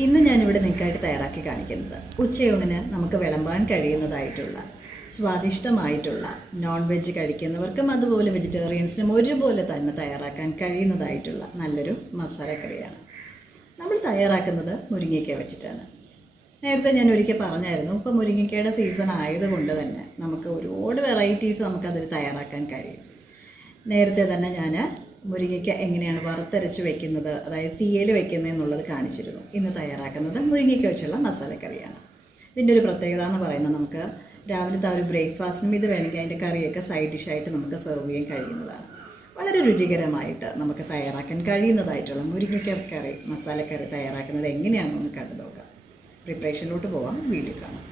ഇന്ന് ഞാനിവിടെ നിങ്ങൾക്കായിട്ട് തയ്യാറാക്കി കാണിക്കുന്നത് ഉച്ചയൂണിന് നമുക്ക് വിളമ്പാൻ കഴിയുന്നതായിട്ടുള്ള സ്വാദിഷ്ടമായിട്ടുള്ള നോൺ വെജ് കഴിക്കുന്നവർക്കും അതുപോലെ വെജിറ്റേറിയൻസിനും ഒരുപോലെ തന്നെ തയ്യാറാക്കാൻ കഴിയുന്നതായിട്ടുള്ള നല്ലൊരു മസാലക്കറിയാണ്. നമ്മൾ തയ്യാറാക്കുന്നത് മുരിങ്ങയ്ക്ക വെച്ചിട്ടാണ്. നേരത്തെ ഞാൻ ഒരിക്കൽ പറഞ്ഞായിരുന്നു ഇപ്പോൾ മുരിങ്ങയ്ക്കയുടെ സീസൺ ആയതുകൊണ്ട് തന്നെ നമുക്ക് ഒരുപാട് വെറൈറ്റീസ് നമുക്കതിൽ തയ്യാറാക്കാൻ കഴിയും. നേരത്തെ തന്നെ ഞാൻ മുരിങ്ങയ്ക്ക എങ്ങനെയാണ് വറുത്തരച്ച് വെക്കുന്നത്? അതായത് തീയൽ വെക്കുന്നത് എന്നുള്ളത് കാണിച്ചിരുന്നു. ഇന്ന് തയ്യാറാക്കുന്നത് മുരിങ്ങയ്ക്ക വെച്ചുള്ള മസാലക്കറിയാണ്. ഇതിന്റെ ഒരു പ്രത്യേകത എന്ന് പറയുന്നത് നമുക്ക് രാവിലത്തെ ആ ഒരു ബ്രേക്ക്ഫാസ്റ്റിനും ഇത് വേണമെങ്കിൽ അതിന്റെ കറിയൊക്കെ സൈഡ് ഡിഷായിട്ട് നമുക്ക് സെർവ് ചെയ്യാൻ കഴിയുന്നതാണ്. വളരെ രുചികരമായിട്ട് നമുക്ക് തയ്യാറാക്കാൻ കഴിയുന്നതായിട്ടുള്ള മുരിങ്ങയ്ക്ക കറി മസാലക്കറി തയ്യാറാക്കുന്നത് എങ്ങനെയാണെന്ന് കണ്ടു നോക്കാം. പ്രിപ്പറേഷനിലോട്ട് പോകാം വീഡിയോ കാണാം.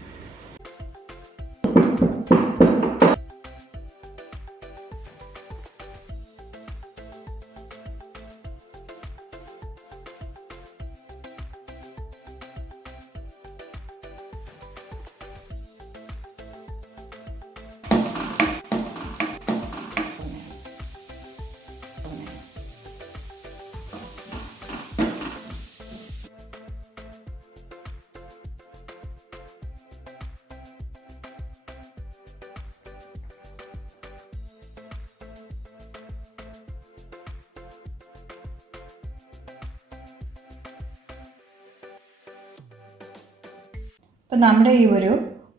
ഇപ്പം നമ്മുടെ ഈ ഒരു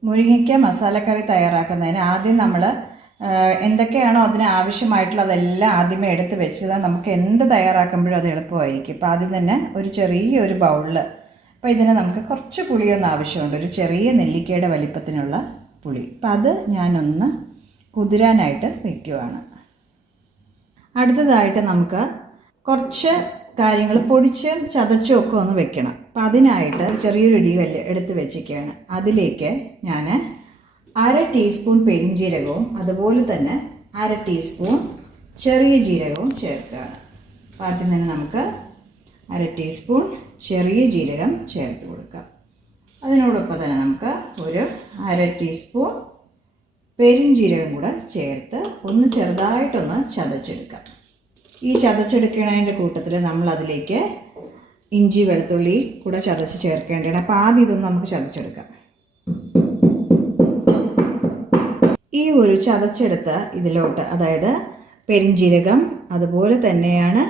മുരിങ്ങയ്ക്ക മസാലക്കറി തയ്യാറാക്കുന്നതിന് ആദ്യം നമ്മൾ എന്തൊക്കെയാണോ അതിന് ആവശ്യമായിട്ടുള്ള അതെല്ലാം ആദ്യമേ എടുത്ത് വെച്ചത്. നമുക്ക് എന്ത് തയ്യാറാക്കുമ്പോഴും അത് എളുപ്പമായിരിക്കും. അപ്പോൾ ആദ്യം തന്നെ ഒരു ചെറിയ ഒരു ബൗളിൽ അപ്പോൾ ഇതിന് നമുക്ക് കുറച്ച് പുളിയൊന്നും ആവശ്യമുണ്ട്. ഒരു ചെറിയ നെല്ലിക്കയുടെ വലിപ്പത്തിനുള്ള പുളി. അപ്പം അത് ഞാനൊന്ന് കുതിരാനായിട്ട് വെക്കുവാണ്. അടുത്തതായിട്ട് നമുക്ക് കുറച്ച് കാര്യങ്ങൾ പൊടിച്ചും ചതച്ചും ഒക്കെ ഒന്ന് വെക്കണം. അപ്പം അതിനായിട്ട് ചെറിയൊരു ഇടികല്ല് എടുത്ത് വെച്ചിരിക്കുകയാണ്. അതിലേക്ക് ഞാൻ അര ടീസ്പൂൺ പെരിഞ്ജീരകവും അതുപോലെ തന്നെ അര ടീസ്പൂൺ ചെറിയ ജീരകവും ചേർക്കുകയാണ്. അപ്പം ആദ്യം തന്നെ നമുക്ക് അര ടീസ്പൂൺ ചെറിയ ജീരകം ചേർത്ത് കൊടുക്കാം. അതിനോടൊപ്പം തന്നെ നമുക്ക് ഒരു അര ടീസ്പൂൺ പെരിഞ്ജീരകം കൂടെ ചേർത്ത് ഒന്ന് ചെറുതായിട്ടൊന്ന് ചതച്ചെടുക്കാം. ഈ ചതച്ചെടുക്കണതിന്റെ കൂട്ടത്തിൽ നമ്മൾ അതിലേക്ക് ഇഞ്ചി വെളുത്തുള്ളി കൂടെ ചതച്ച് ചേർക്കേണ്ടതാണ്. അപ്പോൾ ആദ്യം ഇതൊന്ന് നമുക്ക് ചതച്ചെടുക്കാം. ഈ ഒരു ചതച്ചെടുത്ത ഇതിലോട്ട് അതായത് പെരിഞ്ജീരകം അതുപോലെ തന്നെയാണ്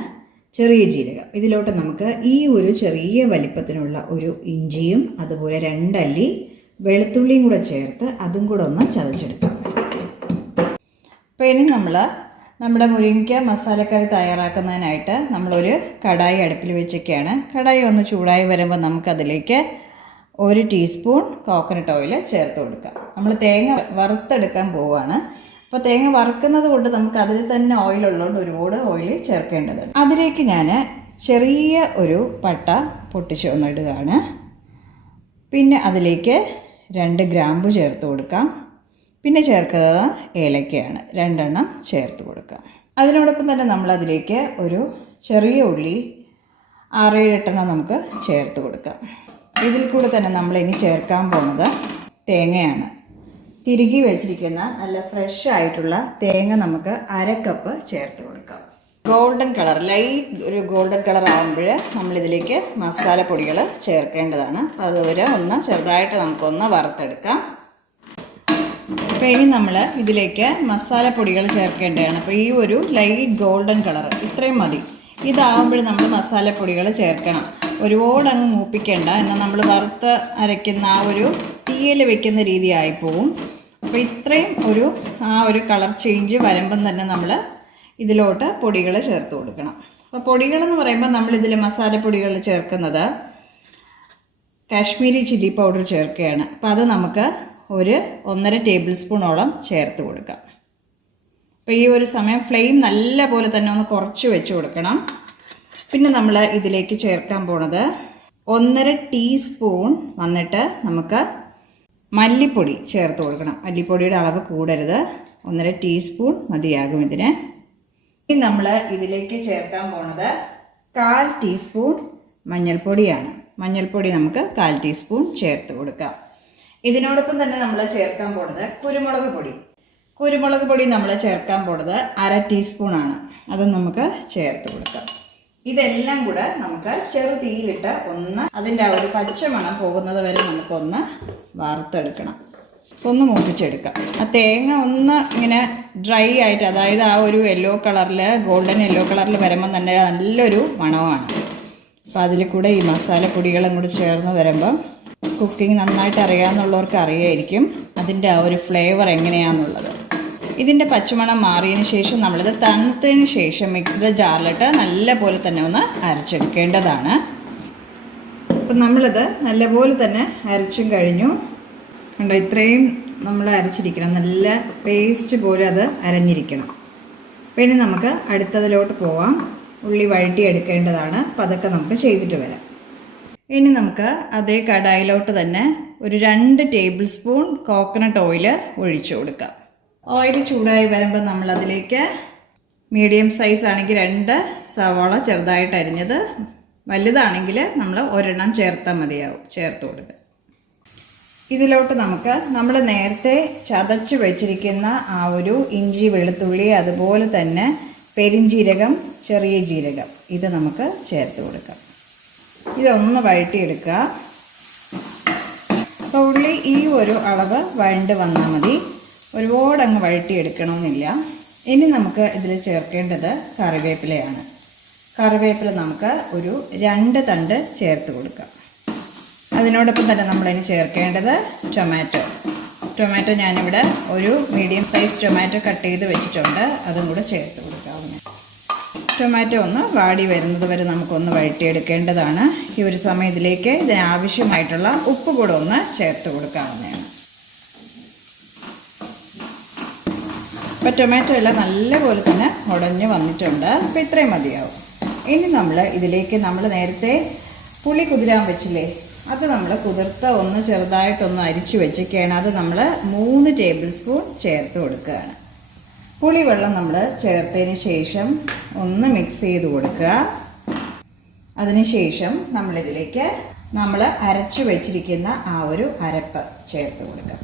ചെറിയ ജീരകം. ഇതിലോട്ട് നമുക്ക് ഈ ഒരു ചെറിയ വലിപ്പത്തിനുള്ള ഒരു ഇഞ്ചിയും അതുപോലെ രണ്ടല്ലി വെളുത്തുള്ളിയും കൂടെ ചേർത്ത് അതും കൂടെ ഒന്ന് ചതച്ചെടുക്കാം. അപ്പോൾ ഇനി നമ്മൾ നമ്മുടെ മുരിങ്ങയ്ക്ക മസാലക്കറി തയ്യാറാക്കുന്നതിനായിട്ട് നമ്മളൊരു കടായി അടുപ്പിൽ വെച്ചൊക്കെയാണ് കടായി ഒന്ന് ചൂടായി വരുമ്പോൾ നമുക്കതിലേക്ക് ഒരു ടീസ്പൂൺ കോക്കനട്ട് ഓയിൽ ചേർത്ത് കൊടുക്കാം. നമ്മൾ തേങ്ങ വറുത്തെടുക്കാൻ പോവുകയാണ്. അപ്പോൾ തേങ്ങ വറുക്കുന്നത് കൊണ്ട് നമുക്ക് അതിൽ തന്നെ ഓയിൽ ഉള്ളതുകൊണ്ട് ഒരുപാട് ഓയിൽ ചേർക്കേണ്ടത് അതിലേക്ക് ഞാൻ ചെറിയ ഒരു പട്ട പൊട്ടിച്ച് ഒന്നിടുകയാണ് പിന്നെ അതിലേക്ക് രണ്ട് ഗ്രാമ്പു ചേർത്ത് കൊടുക്കാം. പിന്നെ ചേർക്കുന്നത് ഏലക്കയാണ്. രണ്ടെണ്ണം ചേർത്ത് കൊടുക്കുക. അതിനോടൊപ്പം തന്നെ നമ്മൾ അതിലേക്ക് ഒരു ചെറിയ ഉള്ളി ആറേഴ് എട്ടെണ്ണം നമുക്ക് ചേർത്ത് കൊടുക്കാം. ഇതിൽ കൂടെ തന്നെ നമ്മൾ ഇനി ചേർക്കാൻ പോകുന്നത് തേങ്ങയാണ്. തിരുകി വെച്ചിരിക്കുന്ന നല്ല ഫ്രഷ് ആയിട്ടുള്ള തേങ്ങ നമുക്ക് അര കപ്പ് ചേർത്ത് കൊടുക്കാം. ഗോൾഡൻ കളർ ലൈറ്റ് ഒരു ഗോൾഡൻ കളർ ആകുമ്പോൾ നമ്മളിതിലേക്ക് മസാലപ്പൊടികൾ ചേർക്കേണ്ടതാണ്. അപ്പോൾ അതുവരെ ഒന്ന് ചെറുതായിട്ട് നമുക്കൊന്ന് വറുത്തെടുക്കാം. അപ്പോൾ ഇനി നമ്മൾ ഇതിലേക്ക് മസാലപ്പൊടികൾ ചേർക്കേണ്ടതാണ്. അപ്പോൾ ഈ ഒരു ലൈറ്റ് ഗോൾഡൻ കളർ ഇത്രയും മതി. ഇതാവുമ്പോൾ നമ്മൾ മസാലപ്പൊടികൾ ചേർക്കണം. ഒരുപാട് അങ്ങ് മൂപ്പിക്കേണ്ട. എന്നാൽ നമ്മൾ വറുത്ത് അരയ്ക്കുന്ന ആ ഒരു തീയിൽ വെക്കുന്ന രീതി ആയിപ്പോവും അപ്പോൾ ഇത്രയും ഒരു ആ ഒരു കളർ ചേഞ്ച് വരുമ്പം തന്നെ നമ്മൾ ഇതിലോട്ട് പൊടികൾ ചേർത്ത് കൊടുക്കണം. അപ്പോൾ പൊടികളെന്ന് പറയുമ്പോൾ നമ്മളിതിൽ മസാലപ്പൊടികൾ ചേർക്കുന്നത് കാശ്മീരി ചില്ലി പൗഡർ ചേർക്കുകയാണ്. അപ്പോൾ അത് നമുക്ക് ഒരു ഒന്നര ടേബിൾ സ്പൂണോളം ചേർത്ത് കൊടുക്കുക അപ്പോൾ ഈ ഒരു സമയം ഫ്ലെയിം നല്ല പോലെ തന്നെ ഒന്ന് കുറച്ച് വെച്ച് കൊടുക്കണം. പിന്നെ നമ്മൾ ഇതിലേക്ക് ചേർക്കാൻ പോണത് ഒന്നര ടീസ്പൂൺ വന്നിട്ട് നമുക്ക് മല്ലിപ്പൊടി ചേർത്ത് കൊടുക്കണം. മല്ലിപ്പൊടിയുടെ അളവ് കൂടരുത്. ഒന്നര ടീസ്പൂൺ മതിയാകും ഇതിന്. ഇനി നമ്മൾ ഇതിലേക്ക് ചേർക്കാൻ പോണത് കാൽ ടീസ്പൂൺ മഞ്ഞൾപ്പൊടിയാണ്. മഞ്ഞൾപ്പൊടി നമുക്ക് കാൽ ടീസ്പൂൺ ചേർത്ത് കൊടുക്കാം. ഇതിനോടൊപ്പം തന്നെ നമ്മൾ ചേർക്കാൻ പോണത് കുരുമുളക് പൊടി. കുരുമുളക് പൊടി നമ്മൾ ചേർക്കാൻ പോണത് അര ടീസ്പൂൺ ആണ് അത് നമുക്ക് ചേർത്ത് കൊടുക്കാം. ഇതെല്ലാം കൂടെ നമുക്ക് ചെറു തീയിലിട്ട് ഒന്ന് അതിന്റെ ആ ഒരു പച്ചമണം പോകുന്നത് വരെ നമുക്കൊന്ന് വറുത്തെടുക്കണം. ഒന്ന് മൂപ്പിച്ചെടുക്കാം. ആ തേങ്ങ ഒന്ന് ഇങ്ങനെ ഡ്രൈ ആയിട്ട് അതായത് ആ ഒരു യെല്ലോ കളറിൽ ഗോൾഡൻ യെല്ലോ കളറിൽ വരുമ്പം തന്നെ നല്ലൊരു മണമാണ്. അപ്പോൾ അതിൽ കൂടെ ഈ മസാലപ്പൊടികളും കൂടി ചേർന്ന് വരുമ്പം കുക്കിംഗ് നന്നായിട്ട് അറിയാമെന്നുള്ളവർക്ക് അറിയായിരിക്കും അതിന്റെ ആ ഒരു ഫ്ലേവർ എങ്ങനെയാണെന്നുള്ളത് ഇതിന്റെ പച്ചമണം മാറിയതിന് ശേഷം നമ്മളിത് തണുത്തതിന് ശേഷം മിക്സിയുടെ ജാറിലിട്ട് നല്ല പോലെ തന്നെ ഒന്ന് അരച്ചെടുക്കേണ്ടതാണ്. അപ്പം നമ്മളിത് നല്ലപോലെ തന്നെ അരച്ചും കഴിഞ്ഞു. കണ്ടോ ഇത്രയും നമ്മൾ അരച്ചിരിക്കണം. നല്ല പേസ്റ്റ് പോലെ അത് അരഞ്ഞിരിക്കണം. അപ്പം ഇനി നമുക്ക് അടുത്തതിലോട്ട് പോവാം. ഉള്ളി വഴറ്റി എടുക്കേണ്ടതാണ് അപ്പോൾ അതൊക്കെ നമുക്ക് ചെയ്തിട്ട് വരാം. ഇനി നമുക്ക് അതേ കടായിലോട്ട് തന്നെ ഒരു രണ്ട് ടേബിൾ സ്പൂൺ കോക്കനട്ട് ഓയിൽ ഒഴിച്ചു കൊടുക്കാം. ഓയിൽ ചൂടായി വരുമ്പോൾ നമ്മൾ അതിലേക്ക് മീഡിയം സൈസ് ആണെങ്കിൽ രണ്ട് സവാള ചെറുതായിട്ട് അരിഞ്ഞത്. വലുതാണെങ്കിൽ നമ്മൾ ഒരെണ്ണം ചേർത്താൽ മതിയാവും ചേർത്ത് കൊടുക്കുക ഇതിലോട്ട് നമുക്ക് നമ്മൾ നേരത്തെ ചതച്ച് വെച്ചിരിക്കുന്ന ആ ഒരു ഇഞ്ചി വെളുത്തുള്ളി അതുപോലെ തന്നെ പെരിഞ്ജീരകം ചെറിയ ജീരകം ഇത് നമുക്ക് ചേർത്ത് കൊടുക്കാം. ഇതൊന്ന് വഴറ്റിയെടുക്കുക. അപ്പോൾ ഉള്ളി ഈ ഒരു അളവ് വഴണ്ട് വന്നാൽ മതി. ഒരുപാട് അങ്ങ് വഴറ്റിയെടുക്കണമെന്നില്ല. ഇനി നമുക്ക് ഇതിൽ ചേർക്കേണ്ടത് കറിവേപ്പിലയാണ്. കറിവേപ്പില നമുക്ക് ഒരു രണ്ട് തണ്ട് ചേർത്ത് കൊടുക്കാം. അതിനോടൊപ്പം തന്നെ നമ്മളിനി ചേർക്കേണ്ടത് ടൊമാറ്റോ. ടൊമാറ്റോ ഞാനിവിടെ ഒരു മീഡിയം സൈസ് ടൊമാറ്റോ കട്ട് ചെയ്ത് വെച്ചിട്ടുണ്ട്. അതും കൂടെ ചേർത്ത് കൊടുക്കാവുന്ന ടൊമാറ്റോ ഒന്ന് വാടി വരുന്നത് വരെ നമുക്കൊന്ന് വഴറ്റിയെടുക്കേണ്ടതാണ്. ഈ ഒരു സമയത്തിലേക്ക് ഇതിന് ആവശ്യമായിട്ടുള്ള ഉപ്പ് കൂടെ ഒന്ന് ചേർത്ത് കൊടുക്കാവുന്നതാണ്. അപ്പോൾ ടൊമാറ്റോ എല്ലാം നല്ലപോലെ തന്നെ ഉടഞ്ഞു വന്നിട്ടുണ്ട്. അപ്പോൾ ഇത്രയും മതിയാവും. ഇനി നമ്മൾ ഇതിലേക്ക് നമ്മൾ നേരത്തെ പുളി കുതിരാൻ വെച്ചില്ലേ അത് നമ്മൾ കുതിർത്ത ഒന്ന് ചെറുതായിട്ടൊന്ന് അരിച്ചു വെച്ചൊക്കെയാണ് അത് നമ്മൾ മൂന്ന് ടേബിൾ സ്പൂൺ ചേർത്ത് കൊടുക്കുകയാണ്. പുളിവെള്ളം നമ്മൾ ചേർത്തതിന് ശേഷം ഒന്ന് മിക്സ് ചെയ്ത് കൊടുക്കുക. അതിനുശേഷം നമ്മളിതിലേക്ക് നമ്മൾ അരച്ചു വെച്ചിരിക്കുന്ന ആ ഒരു അരപ്പ് ചേർത്ത് കൊടുക്കുക.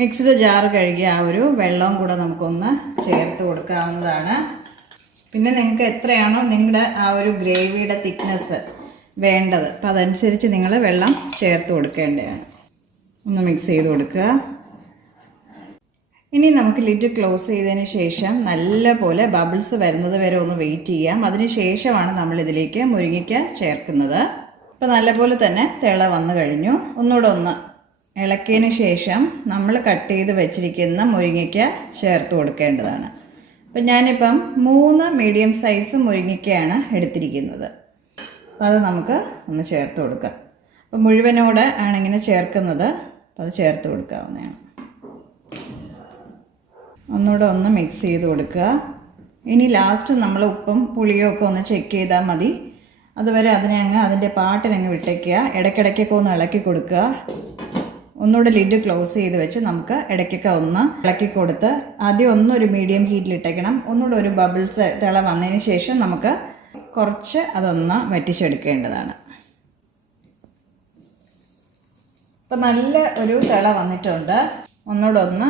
മിക്സ്ഡ് ജാർ കഴുകിയ ആ ഒരു വെള്ളവും കൂടെ നമുക്കൊന്ന് ചേർത്ത് കൊടുക്കാവുന്നതാണ്. പിന്നെ നിങ്ങൾക്ക് എത്രയാണോ നിങ്ങളുടെ ആ ഒരു ഗ്രേവിയുടെ തിക്നെസ് വേണ്ടത് അപ്പം അതനുസരിച്ച് നിങ്ങൾ വെള്ളം ചേർത്ത് കൊടുക്കേണ്ടതാണ്. ഒന്ന് മിക്സ് ചെയ്ത് കൊടുക്കുക. ഇനി നമുക്ക് ലിഡ് ക്ലോസ് ചെയ്തതിന് ശേഷം നല്ല പോലെ ബബിൾസ് വരുന്നത് വരെ ഒന്ന് വെയിറ്റ് ചെയ്യാം. അതിന് ശേഷമാണ് നമ്മൾ ഇതിലേക്ക് മുരിങ്ങയ്ക്ക ചേർക്കുന്നത്. അപ്പോൾ നല്ലപോലെ തന്നെ തിള വന്നു കഴിഞ്ഞു. ഒന്നുകൂടെ ഒന്ന് ഇളക്കിയതിന് ശേഷം നമ്മൾ കട്ട് ചെയ്ത് വെച്ചിരിക്കുന്ന മുരിങ്ങയ്ക്ക ചേർത്ത് കൊടുക്കേണ്ടതാണ്. അപ്പം ഞാനിപ്പം മൂന്ന് മീഡിയം സൈസ് മുരിങ്ങയ്ക്കയാണ് എടുത്തിരിക്കുന്നത്. അപ്പോൾ അത് നമുക്ക് ഒന്ന് ചേർത്ത് കൊടുക്കാം. അപ്പം മുഴുവനോടെ ആണിങ്ങനെ ചേർക്കുന്നത്. അപ്പോൾ അത് ചേർത്ത് കൊടുക്കാവുന്നതാണ്. ഒന്നുകൂടെ ഒന്ന് മിക്സ് ചെയ്ത് കൊടുക്കുക. ഇനി ലാസ്റ്റ് നമ്മൾ ഉപ്പും പുളിയൊക്കെ ഒന്ന് ചെക്ക് ചെയ്താൽ മതി. അതുവരെ അതിനെ അങ്ങ് അതിന്റെ പാട്ടിനങ്ങ് വിട്ടേക്കുക. ഇടയ്ക്കിടയ്ക്കൊക്കെ ഒന്ന് ഇളക്കി കൊടുക്കുക. ഒന്നുകൂടെ ലിഡ് ക്ലോസ് ചെയ്ത് വെച്ച് നമുക്ക് ഇടയ്ക്കൊക്കെ ഒന്ന് ഇളക്കി കൊടുത്ത് ആദ്യം ഒന്നൊരു മീഡിയം ഹീറ്റിലിട്ടേക്കണം ഒന്നുകൂടെ ഒരു ബബിൾസ് തിള വന്നതിന് ശേഷം നമുക്ക് കുറച്ച് അതൊന്ന് വറ്റിച്ചെടുക്കേണ്ടതാണ്. ഇപ്പം നല്ല ഒരു തിള വന്നിട്ടുണ്ട്. ഒന്നുകൂടെ ഒന്ന്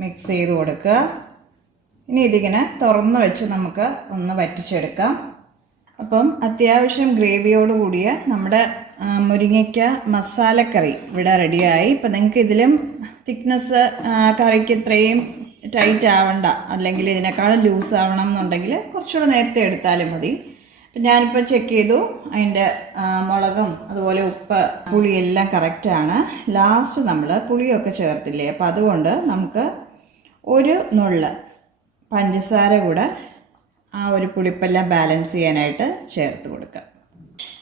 മിക്സ് ചെയ്ത് കൊടുക്കുക. ഇനി ഇതിങ്ങനെ തുറന്ന് വെച്ച് നമുക്ക് ഒന്ന് വറ്റിച്ചെടുക്കാം. അപ്പം അത്യാവശ്യം ഗ്രേവിയോട് കൂടിയ നമ്മുടെ മുരിങ്ങയ്ക്ക മസാലക്കറി ഇവിടെ റെഡിയായി. ഇപ്പം നിങ്ങൾക്ക് ഇതിലും തിക്നെസ് കറിക്ക് ഇത്രയും ടൈറ്റ് ആവണ്ട. അല്ലെങ്കിൽ ഇതിനേക്കാളും ലൂസ് ആവണം എന്നുണ്ടെങ്കിൽ കുറച്ചുകൂടെ നേരത്തെ എടുത്താലും മതി. അപ്പം ഞാനിപ്പോൾ ചെക്ക് ചെയ്തു. അതിന്റെ മുളകും അതുപോലെ ഉപ്പ് പുളിയെല്ലാം കറക്റ്റാണ് ലാസ്റ്റ് നമ്മൾ പുളിയൊക്കെ ചേർത്തില്ലേ? അപ്പം അതുകൊണ്ട് നമുക്ക് ഒരു നുള്ള് പഞ്ചസാര കൂടെ ആ ഒരു പുളിപ്പെല്ലാം ബാലൻസ് ചെയ്യാനായിട്ട് ചേർത്ത് കൊടുക്കുക.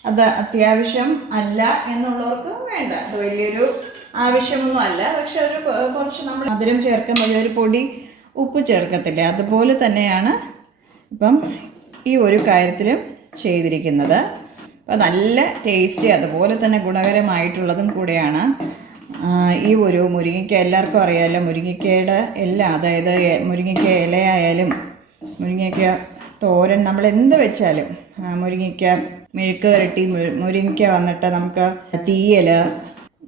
അത് അത്യാവശ്യം അല്ല എന്നുള്ളവർക്ക് വേണ്ട. അത് വലിയൊരു ആവശ്യമൊന്നും അല്ല. പക്ഷെ ഒരു കുറച്ച് നമ്മൾ മധുരം ചേർക്കുമ്പോൾ ഒരു പൊടി ഉപ്പ് ചേർക്കത്തില്ല? അതുപോലെ തന്നെയാണ് ഇപ്പം ഈ ഒരു കാര്യത്തിലും ചെയ്തിരിക്കുന്നത്. അപ്പം നല്ല ടേസ്റ്റി അതുപോലെ തന്നെ ഗുണകരമായിട്ടുള്ളതും കൂടെയാണ് ഈ ഒരു മുരിങ്ങയ്ക്ക എല്ലാവർക്കും അറിയാമല്ലോ മുരിങ്ങയ്ക്കയുടെ എല്ലാം അതായത് മുരിങ്ങയ്ക്ക ഇലയായാലും മുരിങ്ങയ്ക്ക തോരൻ നമ്മൾ എന്ത് വെച്ചാലും മുരിങ്ങയ്ക്ക മെഴുക്ക് വരട്ടി മുരിങ്ങയ്ക്ക വന്നിട്ട് നമുക്ക് തീയൽ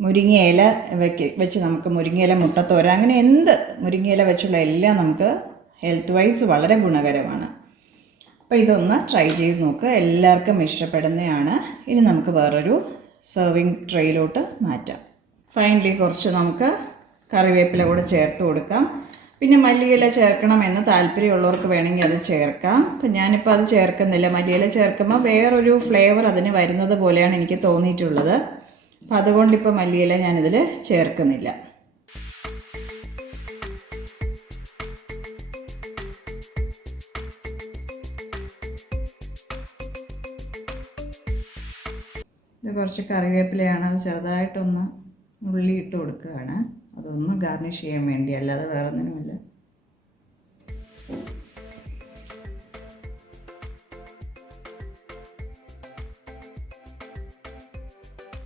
മുരിങ്ങയില വെക്ക് വെച്ച് നമുക്ക് മുരിങ്ങയില മുട്ടത്തോര അങ്ങനെ എന്ത് മുരിങ്ങയില വെച്ചുള്ള എല്ലാം നമുക്ക് ഹെൽത്ത് വൈസ് വളരെ ഗുണകരമാണ്. അപ്പോൾ ഇതൊന്ന് ട്രൈ ചെയ്ത് നോക്കുക എല്ലാവർക്കും ഇഷ്ടപ്പെടുന്നതാണ്. ഇനി നമുക്ക് വേറൊരു സെർവിങ് ട്രേയിലോട്ട് മാറ്റാം. ഫൈനലി കുറച്ച് നമുക്ക് കറിവേപ്പില കൂടെ ചേർത്ത് കൊടുക്കാം. പിന്നെ മല്ലിയില ചേർക്കണമെന്ന് താല്പര്യമുള്ളവർക്ക് വേണമെങ്കിൽ അത് ചേർക്കാം. അപ്പം ഞാനിപ്പോൾ അത് ചേർക്കുന്നില്ല. മല്ലിയില ചേർക്കുമ്പോൾ വേറൊരു ഫ്ലേവർ അതിന് വരുന്നത് പോലെയാണ് എനിക്ക് തോന്നിയിട്ടുള്ളത്. അപ്പം അതുകൊണ്ടിപ്പോൾ മല്ലിയില ഞാനിതിൽ ചേർക്കുന്നില്ല. ഇത് കുറച്ച് കറിവേപ്പിലയാണ്. അത് ചെറുതായിട്ടൊന്ന് ഉള്ളി ഇട്ട് കൊടുക്കുകയാണ്. അതൊന്ന് ഗാർണിഷ് ചെയ്യാൻ വേണ്ടി അല്ലാതെ വേറെ ഒന്നിനുമില്ല